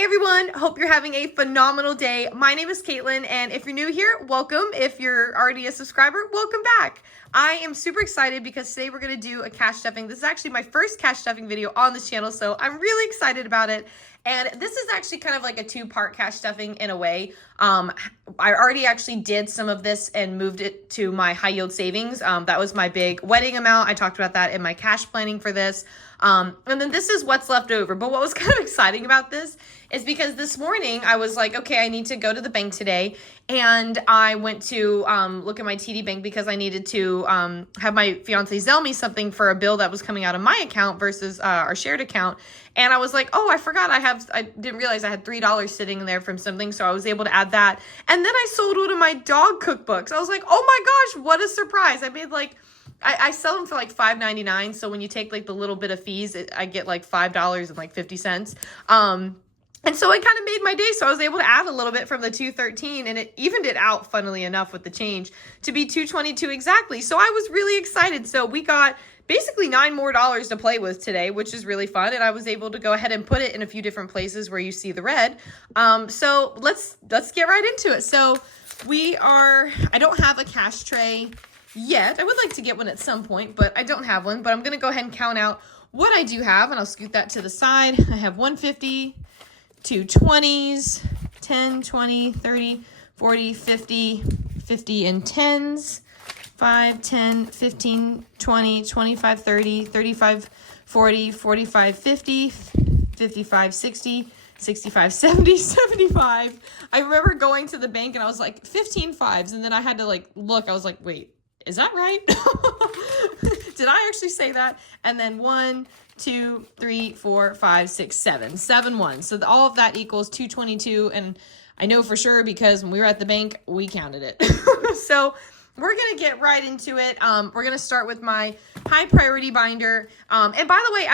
Hey everyone, hope you're having a phenomenal day. My name is Caitlin, and if you're new here, welcome. If you're already a subscriber, welcome back. I am super excited because today we're going to do a cash stuffing. This is actually my first cash stuffing video on this channel, so I'm really excited about it. And this is actually kind of like a two-part cash stuffing in a way. I already actually did some of this and moved it to my high yield savings. That was my big wedding amount. I talked about that in my cash planning for this. And then this is what's left over. But what was kind of exciting about this is because this morning I was like, okay, I need to go to the bank today. And I went to look at my TD bank because I needed to have my fiance Zelle me something for a bill that was coming out of my account versus our shared account. And I was like, oh, I forgot I didn't realize I had $3 sitting there from something. So I was able to add that. And then I sold one of my dog cookbooks. I was like, oh my gosh, what a surprise. I made like, I sell them for like $5.99. So when you take like the little bit of fees, I get like $5.50. And so it kind of made my day. So I was able to add a little bit from the $2.13, and it evened it out, funnily enough, with the change to be $2.22 exactly. So I was really excited. So we got basically $9 more to play with today, which is really fun. And I was able to go ahead and put it in a few different places where you see the red. So let's get right into it. So I don't have a cash tray yet. I would like to get one at some point, but I don't have one. But I'm going to go ahead and count out what I do have, and I'll scoot that to the side. I have 150, 2 20s, 10, 20, 30, 40, 50, 50 in 10s, 5, 10, 15, 20, 25, 30, 35, 40, 45, 50, 55, 60, 65, 70, 75. I remember going to the bank and I was like 15 fives, and then I had to like look. I was like, wait, is that right? Did I actually say that? And then 1, 2, 3, 4, 5, 6, 7. 7 ones. So all of that equals 222. And I know for sure because when we were at the bank, we counted it. So we're going to get right into it. We're going to start with my high priority binder. And by the way,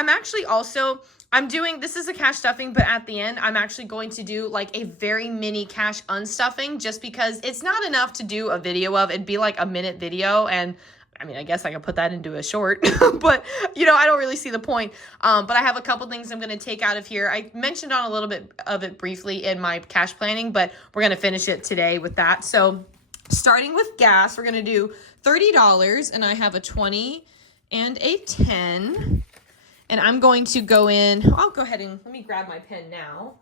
this is a cash stuffing, but at the end, I'm actually going to do like a very mini cash unstuffing just because it's not enough to do a video of. It'd be like a minute video, and I mean, I guess I could put that into a short, but I don't really see the point. But I have a couple things I'm going to take out of here. I mentioned on a little bit of it briefly in my cash planning, but we're going to finish it today with that. So starting with gas, we're going to do $30, and I have a 20 and a 10. And I'm going to go in, I'll go ahead and let me grab my pen now.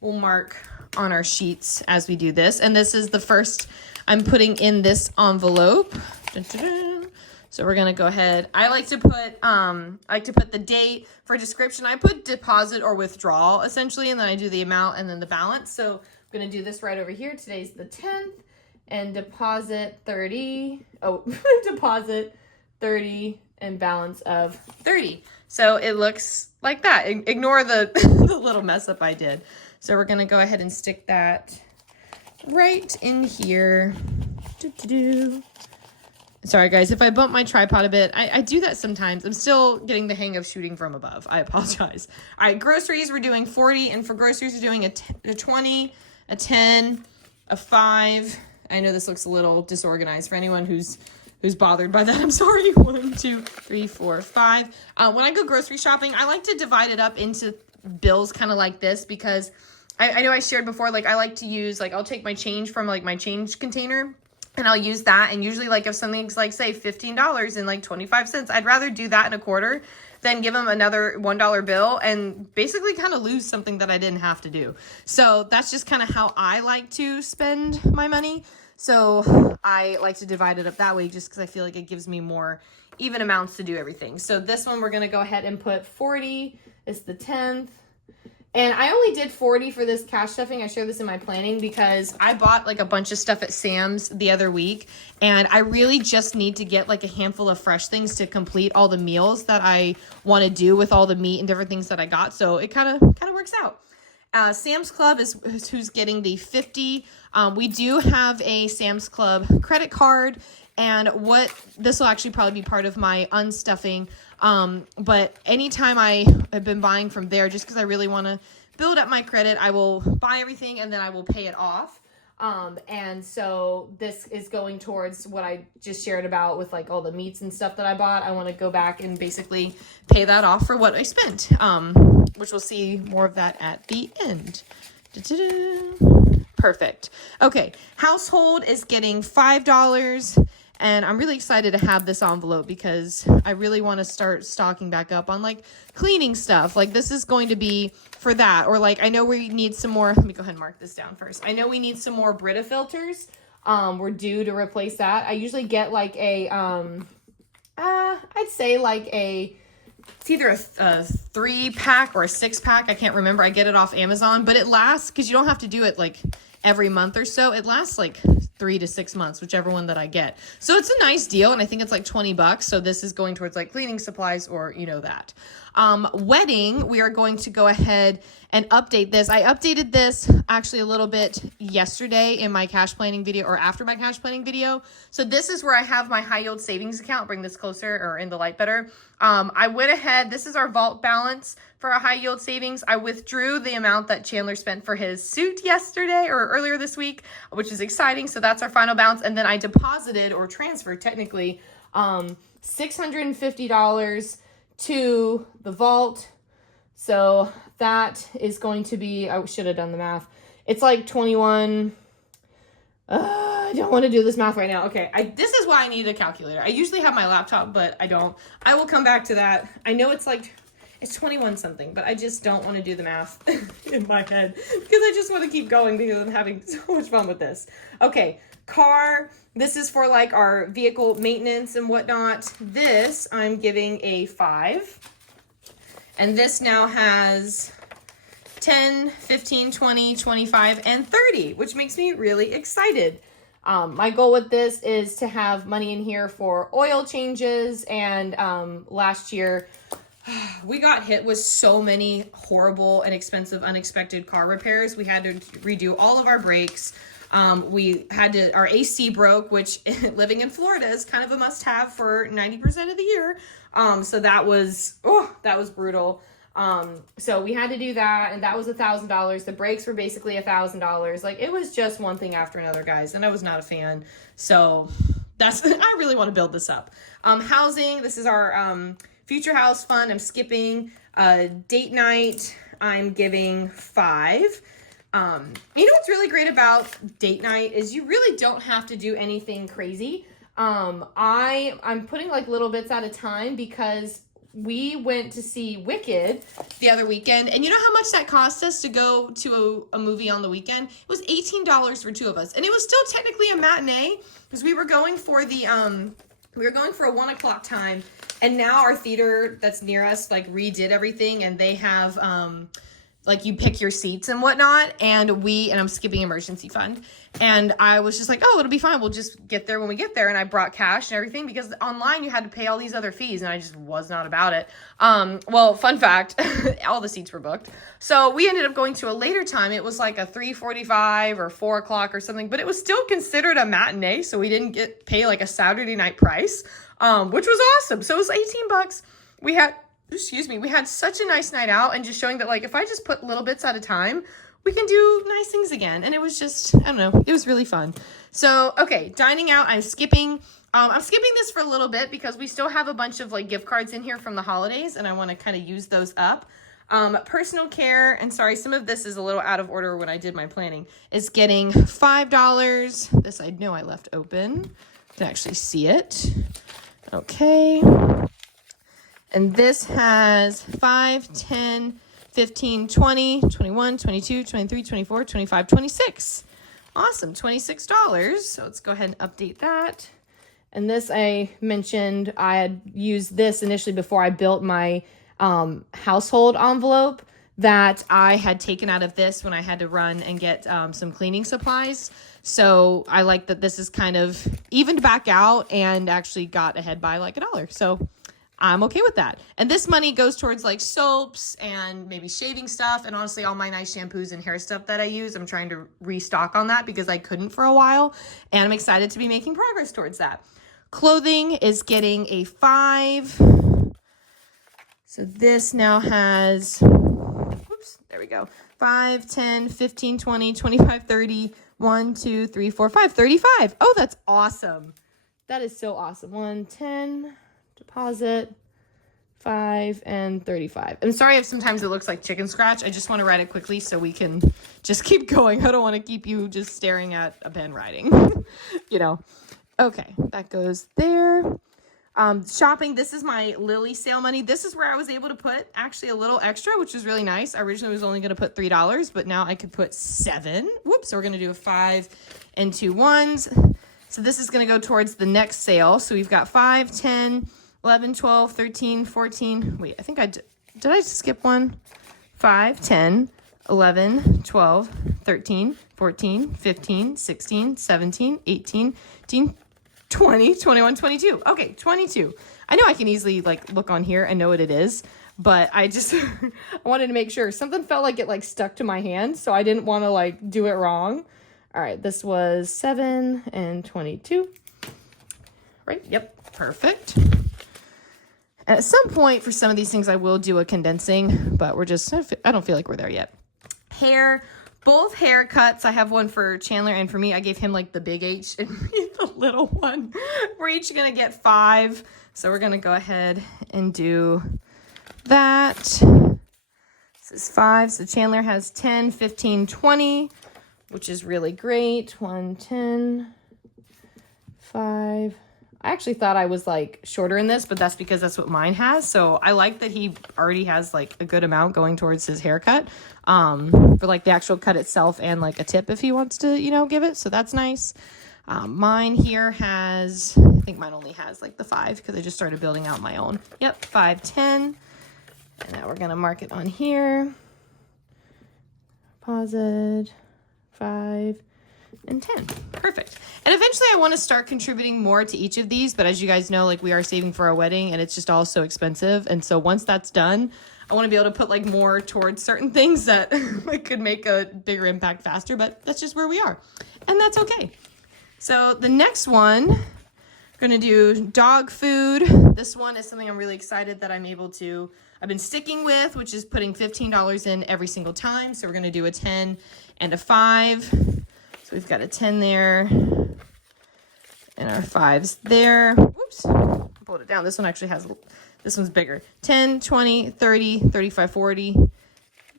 We'll mark on our sheets as we do this. And this is the first I'm putting in this envelope. Dun, dun, dun. So we're going to go ahead. I like to put the date for description. I put deposit or withdrawal essentially, and then I do the amount and then the balance. So I'm going to do this right over here. Today's the 10th, and deposit 30. Oh, deposit 30 and balance of 30. So it looks like that. Ignore the, the little mess up I did. So we're going to go ahead and stick that right in here. Sorry, guys, if I bump my tripod a bit, I do that sometimes. I'm still getting the hang of shooting from above. I apologize. All right, groceries, we're doing 40. And for groceries, we're doing a 20, a 10, a 5. I know this looks a little disorganized for anyone who's bothered by that. I'm sorry. 1, 2, 3, 4, 5. When I go grocery shopping, I like to divide it up into bills kind of like this because I know I shared before, like I like to use, like I'll take my change from like my change container and I'll use that. And usually like if something's like say $15 and like 25 cents, I'd rather do that in a quarter than give them another $1 bill and basically kind of lose something that I didn't have to do. So that's just kind of how I like to spend my money. So I like to divide it up that way just because I feel like it gives me more even amounts to do everything. So this one, we're going to go ahead and put 40. It's the 10th. And I only did 40 for this cash stuffing. I share this in my planning because I bought like a bunch of stuff at Sam's the other week. And I really just need to get like a handful of fresh things to complete all the meals that I want to do with all the meat and different things that I got. So it kind of works out. Sam's Club is who's getting the 50. We do have a Sam's Club credit card, and this will actually probably be part of my unstuffing. But anytime I have been buying from there, just because I really want to build up my credit, I will buy everything and then I will pay it off. And so this is going towards what I just shared about with like all the meats and stuff that I bought. I want to go back and basically pay that off for what I spent, which we'll see more of that at the end. Perfect. Okay, household is getting $5. And I'm really excited to have this envelope because I really want to start stocking back up on like cleaning stuff. Like this is going to be for that. Or like, I know we need some more. Let me go ahead and mark this down first. I know we need some more Brita filters. We're due to replace that. I usually get like a, I'd say like it's either a 3-pack or a 6-pack. I can't remember. I get it off Amazon, but it lasts because you don't have to do it like every month or so. It lasts like 3 to 6 months, whichever one that I get. So it's a nice deal. And I think it's like $20. So this is going towards like cleaning supplies or, you know, that. Wedding, we are going to go ahead and update this. I updated this actually a little bit yesterday in my cash planning video or after my cash planning video. So this is where I have my high yield savings account. Bring this closer or in the light better. I went ahead. This is our vault balance for our high yield savings. I withdrew the amount that Chandler spent for his suit yesterday or earlier this week, which is exciting. So that's our final balance. And then I deposited or transferred technically $650 to the vault. So that is going to be, I should have done the math. It's like 21. I don't want to do this math right now. Okay, this is why I need a calculator. I usually have my laptop, but I don't. I will come back to that. I know it's 21 something, but I just don't want to do the math in my head because I just want to keep going because I'm having so much fun with this. Okay, car. This is for like our vehicle maintenance and whatnot. This I'm giving a 5. And this now has 10, 15, 20, 25, and 30, which makes me really excited. My goal with this is to have money in here for oil changes. And last year, we got hit with so many horrible and expensive, unexpected car repairs. We had to redo all of our brakes. Our AC broke, which living in Florida is kind of a must have for 90% of the year. So that was brutal. So we had to do that, and that was $1,000. The brakes were basically $1,000. Like, it was just one thing after another, guys, and I was not a fan. So I really want to build this up. Housing, this is our, future house fund. I'm skipping, date night. I'm giving 5. You know what's really great about date night is you really don't have to do anything crazy. I'm putting like little bits at a time because we went to see Wicked the other weekend, and you know how much that cost us to go to a movie on the weekend? It was $18 for 2 of us, and it was still technically a matinee because we were going for the we were going for a 1 o'clock time, and now our theater that's near us like redid everything, and they have like you pick your seats and whatnot, and I'm skipping emergency fund. And I was just like, oh, it'll be fine. We'll just get there when we get there. And I brought cash and everything because online you had to pay all these other fees, and I just was not about it. Well, fun fact, all the seats were booked. So we ended up going to a later time. It was like a 3:45 or 4 o'clock or something, but it was still considered a matinee. So we didn't pay like a Saturday night price, which was awesome. So it was $18. We had such a nice night out, and just showing that like if I just put little bits at a time, we can do nice things again. And it was just, I don't know, it was really fun. So, okay, dining out, I'm skipping this for a little bit because we still have a bunch of like gift cards in here from the holidays, and I want to kind of use those up. Personal care, and sorry, some of this is a little out of order when I did my planning, is getting $5. This I know I left open. You can actually see it. Okay. And this has 5, 10, 15, 20, 21, 22, 23, 24, 25, 26. Awesome, $26. So let's go ahead and update that. And this I mentioned, I had used this initially before I built my household envelope that I had taken out of this when I had to run and get some cleaning supplies. So I like that this is kind of evened back out and actually got ahead by like $1. So I'm okay with that. And this money goes towards like soaps and maybe shaving stuff. And honestly, all my nice shampoos and hair stuff that I use, I'm trying to restock on that because I couldn't for a while. And I'm excited to be making progress towards that. Clothing is getting a 5. So this now has, whoops, there we go. 5, 10, 15, 20, 25, 30. 1, 2, 3, 4, 5. 35. Oh, that's awesome. That is so awesome. 1, 10, deposit, 5, and 35. I'm sorry if sometimes it looks like chicken scratch. I just want to write it quickly so we can just keep going. I don't want to keep you just staring at a pen writing, you know. Okay, that goes there. Shopping, this is my Lily sale money. This is where I was able to put actually a little extra, which is really nice. I originally was only going to put $3, but now I could put 7. Whoops, so we're going to do a 5 and 2 1s. So this is going to go towards the next sale. So we've got 5, 10, 11, 12, 13, 14. Wait, I think did I skip one? 5, 10, 11, 12, 13, 14, 15, 16, 17, 18, 19, 20, 21, 22. Okay, 22. I know I can easily like look on here and know what it is, but I just I wanted to make sure. Something felt like it like stuck to my hand, so I didn't want to like do it wrong. All right, this was 7 and 22. Right? Yep, perfect. And at some point for some of these things, I will do a condensing, but I don't feel like we're there yet. Hair, both haircuts. I have one for Chandler and for me. I gave him like the big H and me the little one. We're each going to get 5. So we're going to go ahead and do that. This is 5. So Chandler has 10, 15, 20, which is really great. 1, 10, 5. I actually thought I was like shorter in this, but that's because that's what mine has. So I like that he already has like a good amount going towards his haircut, for like the actual cut itself and like a tip if he wants to, you know, give it. So that's nice. Mine here has, I think mine only has like the 5 because I just started building out my own. Yep, 5, 10. And now we're going to mark it on here. Deposit, 5. And 10. Perfect. And eventually I want to start contributing more to each of these, but as you guys know, like we are saving for our wedding and it's just all so expensive. And so once that's done, I want to be able to put like more towards certain things that like could make a bigger impact faster, but that's just where we are. And that's okay. So the next one, we're going to do dog food. This one is something I'm really excited that I've been sticking with, which is putting $15 in every single time. So we're going to do a 10 and a 5. So we've got a 10 there, and our 5's there. Whoops, pulled it down. This one actually this one's bigger. 10, 20, 30, 35, 40.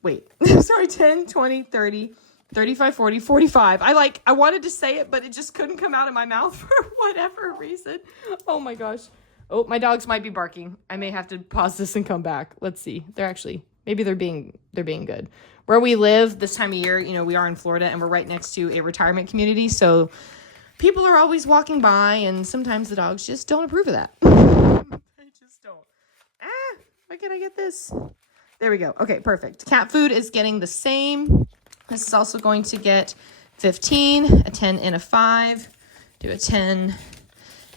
Wait, sorry, 10, 20, 30, 35, 40, 45. I wanted to say it, but it just couldn't come out of my mouth for whatever reason. Oh my gosh. Oh, my dogs might be barking. I may have to pause this and come back. Let's see. Maybe they're being good. Where we live this time of year, you know, we are in Florida and we're right next to a retirement community. So people are always walking by and sometimes the dogs just don't approve of that. They just don't. Why can't I get this? There we go. Okay, perfect. Cat food is getting the same. This is also going to get 15, a 10 and a 5. Do a 10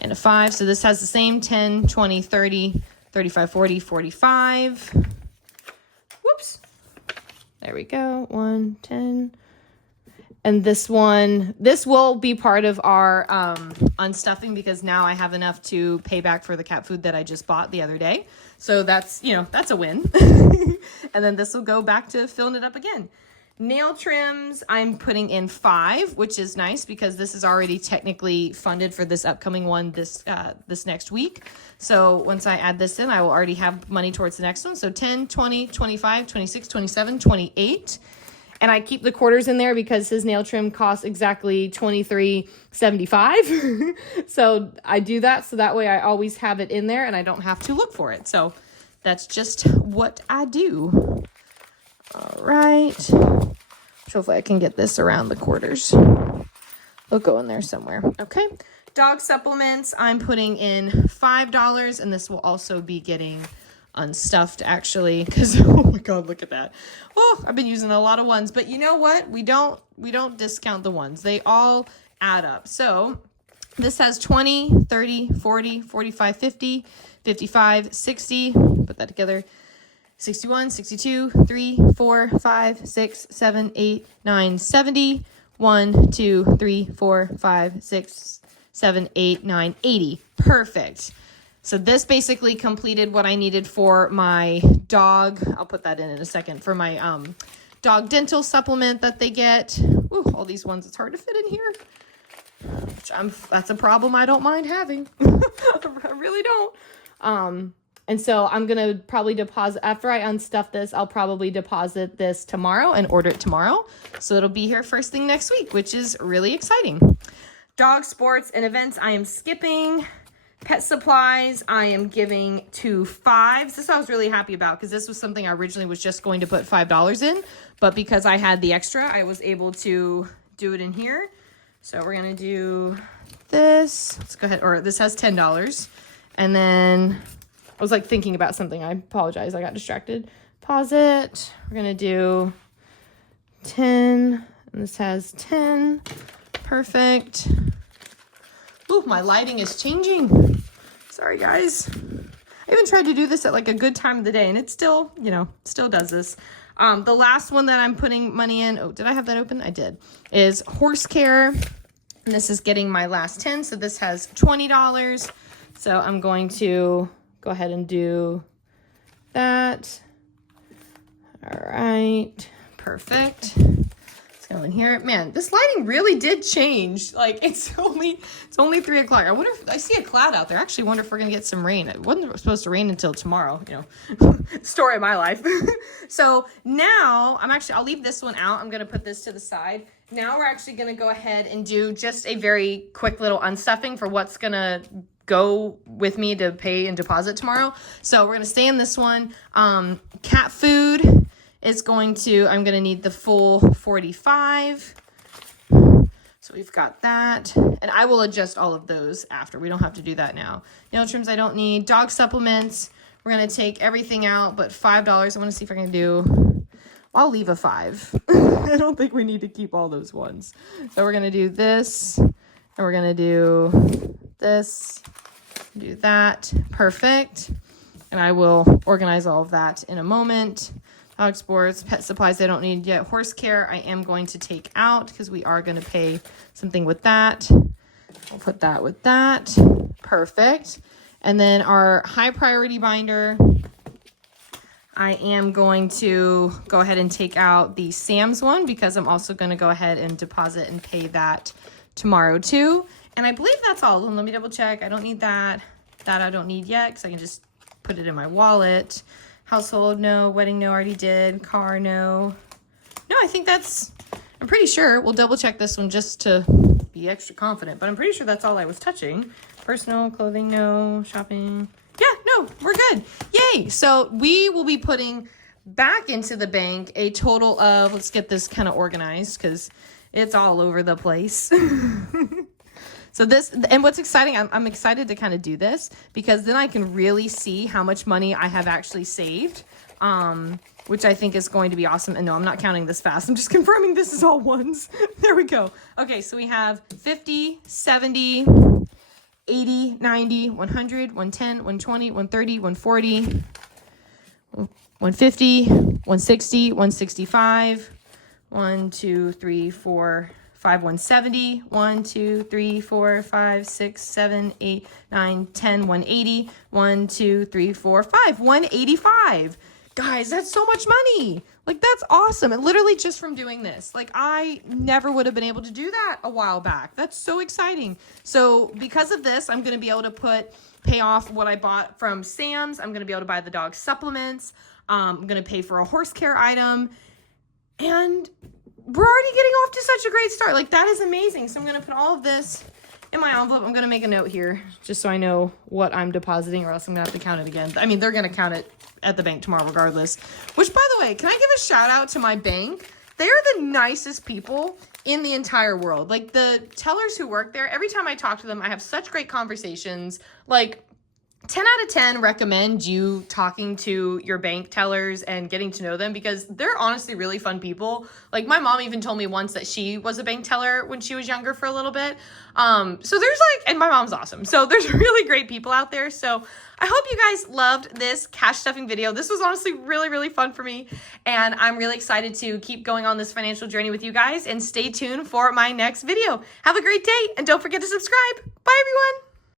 and a 5. So this has the same 10, 20, 30, 35, 40, 45. Whoops. There we go. 1, 10. And this will be part of our unstuffing because now I have enough to pay back for the cat food that I just bought the other day. So that's a win. And then this will go back to filling it up again. Nail trims, I'm putting in 5, which is nice because this is already technically funded for this upcoming one this next week. So once I add this in, I will already have money towards the next one. So 10, 20, 25, 26, 27, 28. And I keep the quarters in there because his nail trim costs exactly $23.75. So I do that so that way I always have it in there and I don't have to look for it. So that's just what I do. All right. Hopefully I can get this around the quarters. It'll go in there somewhere. Okay. Dog supplements, I'm putting in $5, and this will also be getting unstuffed actually because oh my god, look at that. Oh, I've been using a lot of ones, but you know what? We don't discount the ones. They all add up. So this has 20, 30, 40, 45, 50, 55, 60. Put that together. 61, 62, 3, 4, 5, 6, 7, 8, 9, 70. 1, 2, 3, 4, 5, 6, 7, 8, 9, 80. Perfect. So this basically completed what I needed for my dog. I'll put that in a second. For my dog dental supplement that they get. Ooh, all these ones, it's hard to fit in here. Which that's a problem I don't mind having. I really don't. And so I'm going to probably deposit, after I unstuff this, I'll probably deposit this tomorrow and order it tomorrow. So it'll be here first thing next week, which is really exciting. Dog sports and events, I am skipping. Pet supplies, I am giving to 5s. This I was really happy about because this was something I originally was just going to put $5 in. But because I had the extra, I was able to do it in here. So we're going to do this. Let's go ahead, or this has $10. And then I was like thinking about something. I apologize. I got distracted. Pause it. We're going to do 10. And this has 10. Perfect. Ooh, my lighting is changing. Sorry, guys. I even tried to do this at like a good time of the day, and it still, you know, still does this. The last one that I'm putting money in, oh, did I have that open? I did, is horse care. And this is getting my last 10, so this has $20. So I'm going to go ahead and do that. All right, perfect. Let's go in here. Man, this lighting really did change. Like it's only 3 o'clock. I wonder if I see a cloud out there. I actually wonder if we're gonna get some rain. It wasn't supposed to rain until tomorrow, you know. Story of my life. So now I'll leave this one out. I'm gonna put this to the side. Now we're actually gonna go ahead and do just a very quick little unstuffing for what's gonna go with me to pay and deposit tomorrow. So we're gonna stay in this one. Cat food is going to, I'm gonna need the full 45. So we've got that, and I will adjust all of those after. We don't have to do that now. Nail trims I don't need. Dog supplements, we're gonna take everything out but $5. I wanna see if I can do, I'll leave a 5. I don't think we need to keep all those ones. So we're gonna do this, and we're gonna do this, do that, perfect. And I will organize all of that in a moment. Dog sports, pet supplies I don't need yet. Horse care I am going to take out because we are going to pay something with that. We'll put that with that. Perfect. And then our high priority binder, I am going to go ahead and take out the Sam's one because I'm also going to go ahead and deposit and pay that tomorrow too. And I believe that's all. Let me double check. I don't need that. That I don't need yet because I can just put it in my wallet. Household, no. Wedding, no, already did. Car, no. No, I think that's, I'm pretty sure. We'll double check this one just to be extra confident, but I'm pretty sure that's all I was touching. Personal, clothing, no. Shopping. Yeah, no, we're good. Yay. So we will be putting back into the bank a total of, let's get this kind of organized because it's all over the place. So this, and what's exciting, I'm excited to kind of do this because then I can really see how much money I have actually saved, which I think is going to be awesome. And no, I'm not counting this fast. I'm just confirming this is all ones. There we go. Okay, so we have 50, 70, 80, 90, 100, 110, 120, 130, 140, 150, 160, 165, 1, 2, 3, 4, 5, 170, 1, 2, 3, 4, 5, 6, 7, 8, 9, 10, 180, 1, 2, 3, 4, 5, 185. Guys, that's so much money. Like, that's awesome. And literally just from doing this, like, I never would have been able to do that a while back. That's so exciting. So because of this, I'm going to be able to pay off what I bought from Sam's. I'm going to be able to buy the dog supplements. I'm going to pay for a horse care item. And we're already getting off to such a great start. Like, that is amazing. So I'm going to put all of this in my envelope. I'm going to make a note here just so I know what I'm depositing, or else I'm going to have to count it again. I mean, they're going to count it at the bank tomorrow regardless. Which, by the way, can I give a shout out to my bank? They are the nicest people in the entire world. Like, the tellers who work there, every time I talk to them, I have such great conversations. Like, 10 out of 10 recommend you talking to your bank tellers and getting to know them because they're honestly really fun people. Like, my mom even told me once that she was a bank teller when she was younger for a little bit. So there's like, and my mom's awesome. So there's really great people out there. So I hope you guys loved this cash stuffing video. This was honestly really, really fun for me. And I'm really excited to keep going on this financial journey with you guys, and stay tuned for my next video. Have a great day and don't forget to subscribe. Bye everyone.